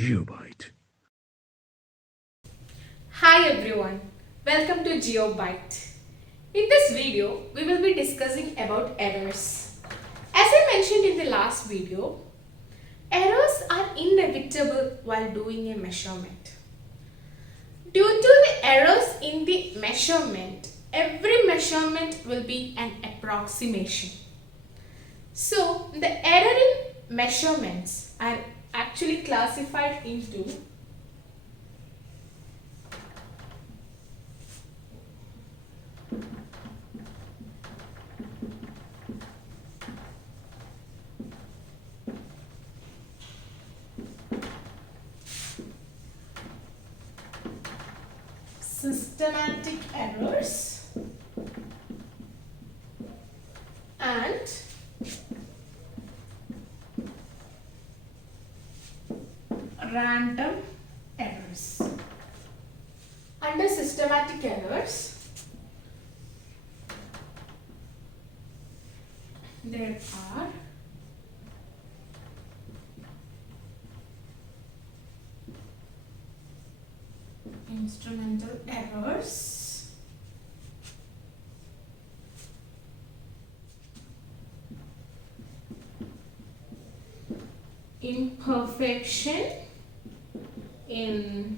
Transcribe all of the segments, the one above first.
GeopByte. Hi everyone, welcome to GeopByte. In this video, we will be discussing about errors. As I mentioned in the last video, errors are inevitable while doing a measurement. Due to the errors in the measurement, every measurement will be an approximation. So, the error in measurements are actually classified into systematic errors and random errors. Under systematic errors, there are instrumental errors, imperfection in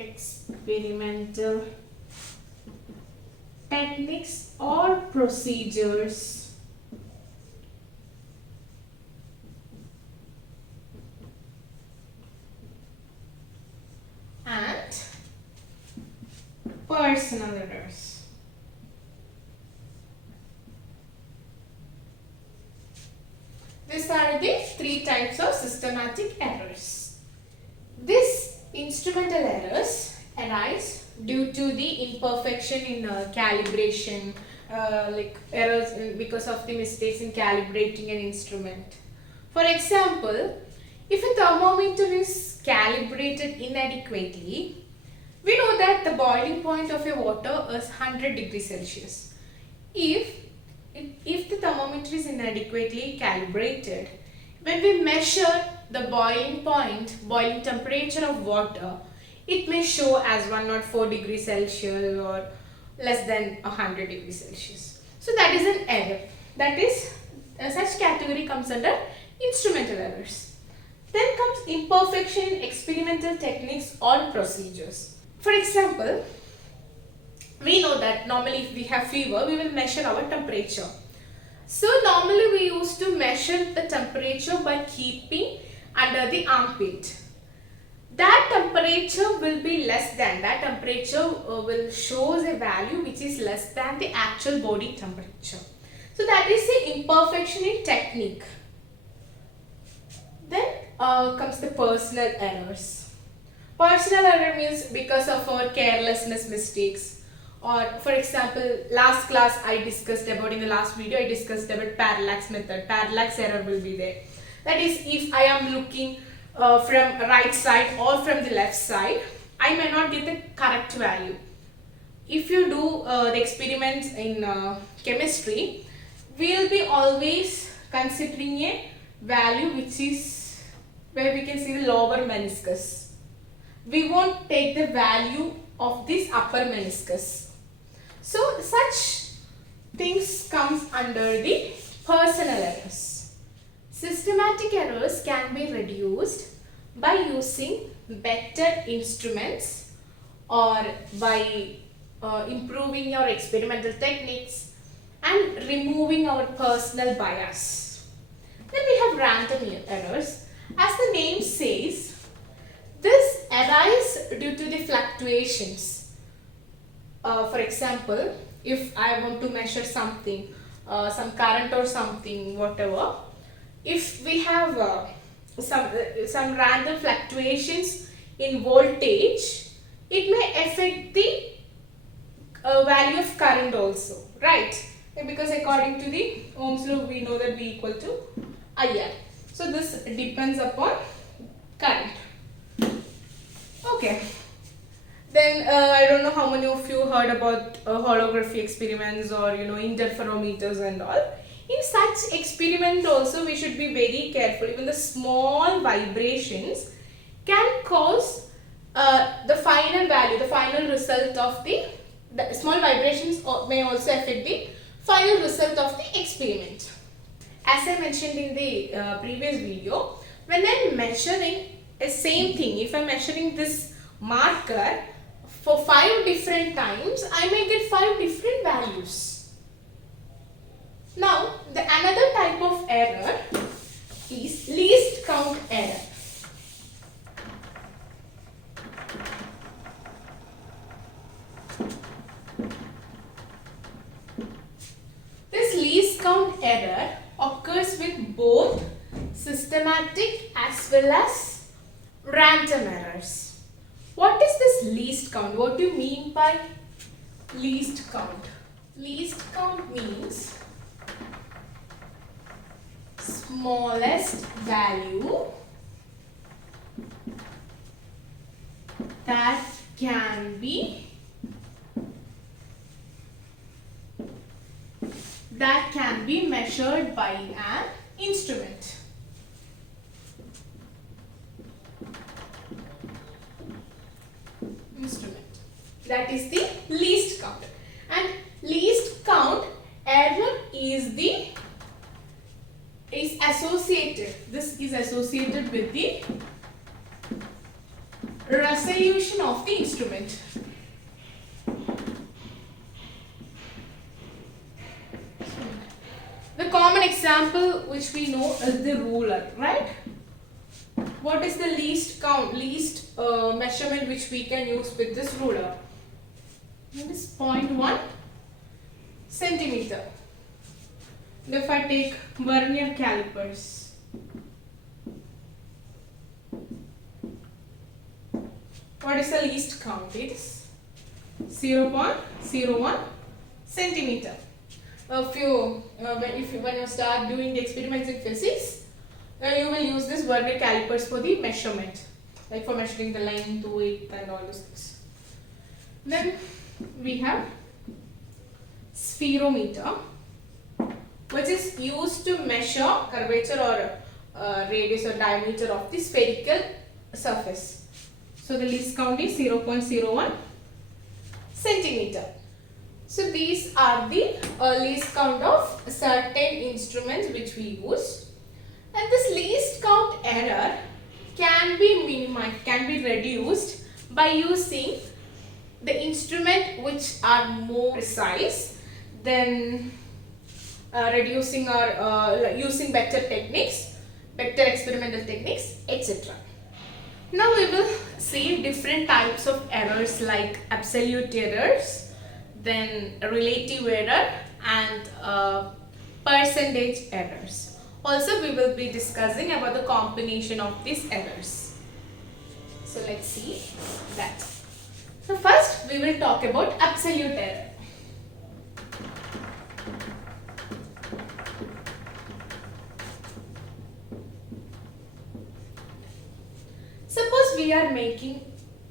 experimental techniques or procedures, and personal errors. These are the three types of systematic errors. These instrumental errors arise due to the imperfection in calibration, like errors because of the mistakes in calibrating an instrument. For example, if a thermometer is calibrated inadequately, we know that the boiling point of a water is 100 degrees Celsius. If the thermometer is inadequately calibrated, when we measure the boiling temperature of water, it may show as 104 degrees Celsius or less than 100 degrees Celsius. So that is an error. That is, such category comes under instrumental errors. Then comes imperfection in experimental techniques or procedures. For example, we know that normally if we have fever, we will measure our temperature. So normally we used to measure the temperature by keeping under the armpit. That temperature will be less than, that temperature will shows a value which is less than the actual body temperature. So that is the imperfection in technique. Then comes the personal errors. Personal error means because of our carelessness mistakes. Or for example, last class I discussed about, in the last video I discussed about parallax method. Parallax error will be there. That is, if I am looking from right side or from the left side, I may not get the correct value. If you do the experiments in chemistry, we will be always considering a value which is where we can see the lower meniscus. We won't take the value of this upper meniscus. So such things comes under the personal errors. Systematic errors can be reduced by using better instruments or by improving your experimental techniques and removing our personal bias. Then we have random errors. As the name says, this arises due to the fluctuations. For example, if I want to measure something, some current or something, whatever, if we have some random fluctuations in voltage, it may affect the value of current also, right? Because according to the Ohm's law, we know that V equal to IR. So this depends upon current. Okay. Then I don't know how many of you heard about holography experiments or interferometers and all. In such experiment also we should be very careful. Even the small vibrations can cause the final value, the final result of the small vibrations may also affect the final result of the experiment. As I mentioned in the previous video, when I am measuring a same thing, if I am measuring this marker for 5 different times, I may get 5 different values. Now, another type of error is least count error. This least count error occurs with both systematic as well as random errors. What is this least count? What do you mean by least count? Least count means smallest value that can be measured by an instrument. That is the least count. And least count error is associated. This is associated with the resolution of the instrument. The common example which we know is the ruler, right? What is the least count, least measurement which we can use with this ruler? It is 0.1 centimeter. And if I take vernier calipers, what is the least count? It is 0.01 centimeter. When you start doing the experiments in physics, you will use this vernier calipers for the measurement, like for measuring the length, width, and all those things. Then we have spherometer, which is used to measure curvature or radius or diameter of the spherical surface. So the least count is 0.01 centimeter. So these are the least count of certain instruments which we use. And this least count error can be minimized, can be reduced by using the instrument which are more precise, then reducing or using better techniques, better experimental techniques, etc. Now we will see different types of errors like absolute errors, then relative error and percentage errors. Also we will be discussing about the combination of these errors. So let's see that. So first we will talk about absolute error. Suppose we are making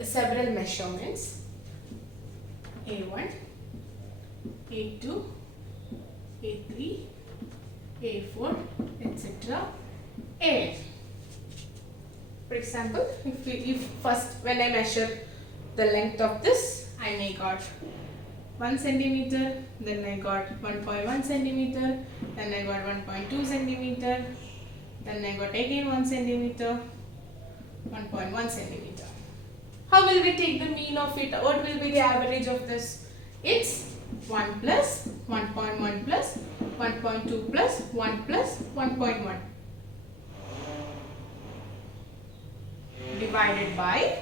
several measurements, A1, A2, A3, A4, etc. A. For example, if first when I measure the length of this, I may got 1 centimeter, then I got 1.1 centimeter, then I got 1.2 centimeter, then I got again 1 centimeter, 1.1 centimeter. How will we take the mean of it? What will be the average of this? It's 1 plus 1.1 plus 1.2 plus 1 plus 1.1 divided by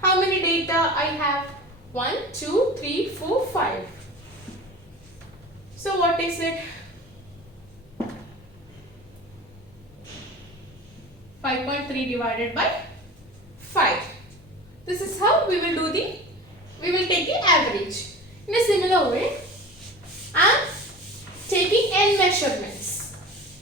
how many data I have? 1, 2, 3, 4, 5. So what is it? 5.3 divided by 5. This is how we will take the average. In a similar way, I am taking n measurements.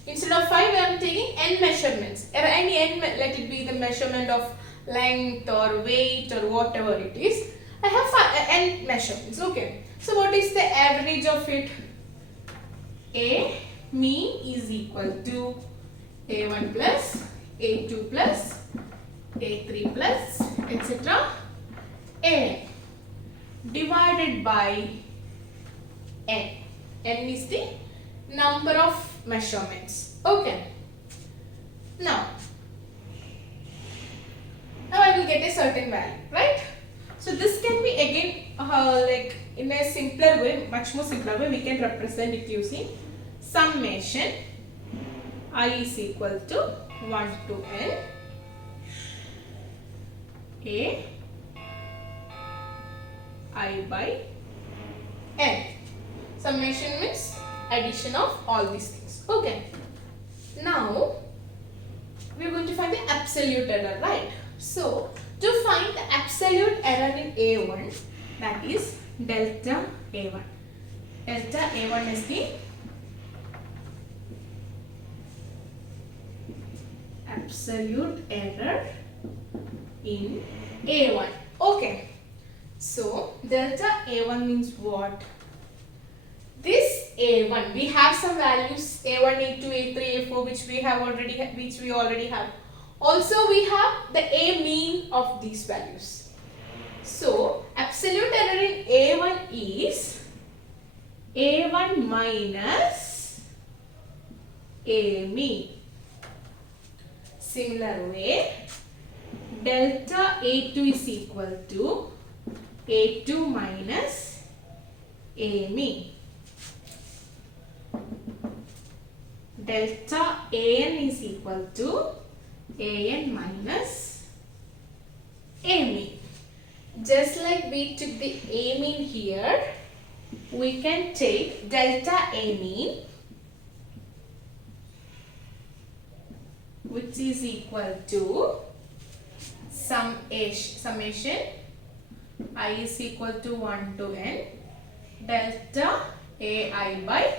Instead of 5, I am taking n measurements. Any n, let it be the measurement of length or weight or whatever it is. I have n measurements. Okay. So what is the average of it? A mean is equal to A1 plus A2 plus A3 plus etc. An divided by n. N is the number of measurements. Okay. Now I will get a certain value, right? So this can be again like in a simpler way, much more simpler way. We can represent it using summation I is equal to 1 to n a I by n. Summation means addition of all these things. Okay. Now we are going to find the absolute error, right? So to find the absolute error in A1, that is delta A1. Delta A1 is the absolute error in A1. Okay. So delta A1 means what? This A1, we have some values A1, A2, A3, A4 which we already have. Also we have the A mean of these values. So absolute error in A1 is A1 minus A mean. Similar way, delta A2 is equal to A2 minus A mean. Delta An is equal to An minus A mean. Just like we took the A mean here, we can take delta A mean, which is equal to summation I is equal to 1 to n delta Ai by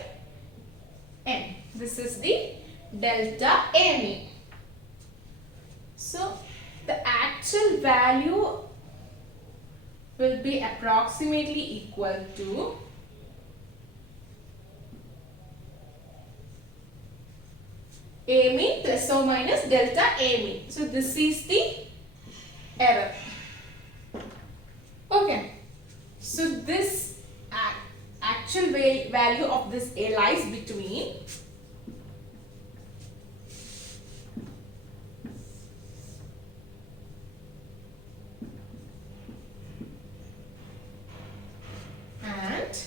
n. This is the delta A mean. So the actual value will be approximately equal to A mean plus or minus delta A mean. So this is the error. Okay. So this actual value of this A lies between and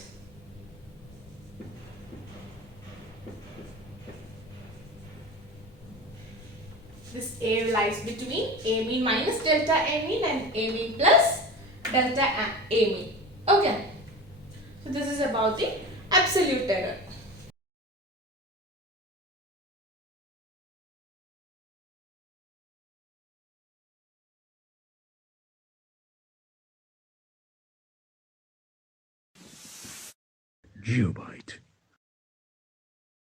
this A lies between A mean minus delta A mean and A mean plus delta A mean. Okay. So this is about the absolute error. GeopByte.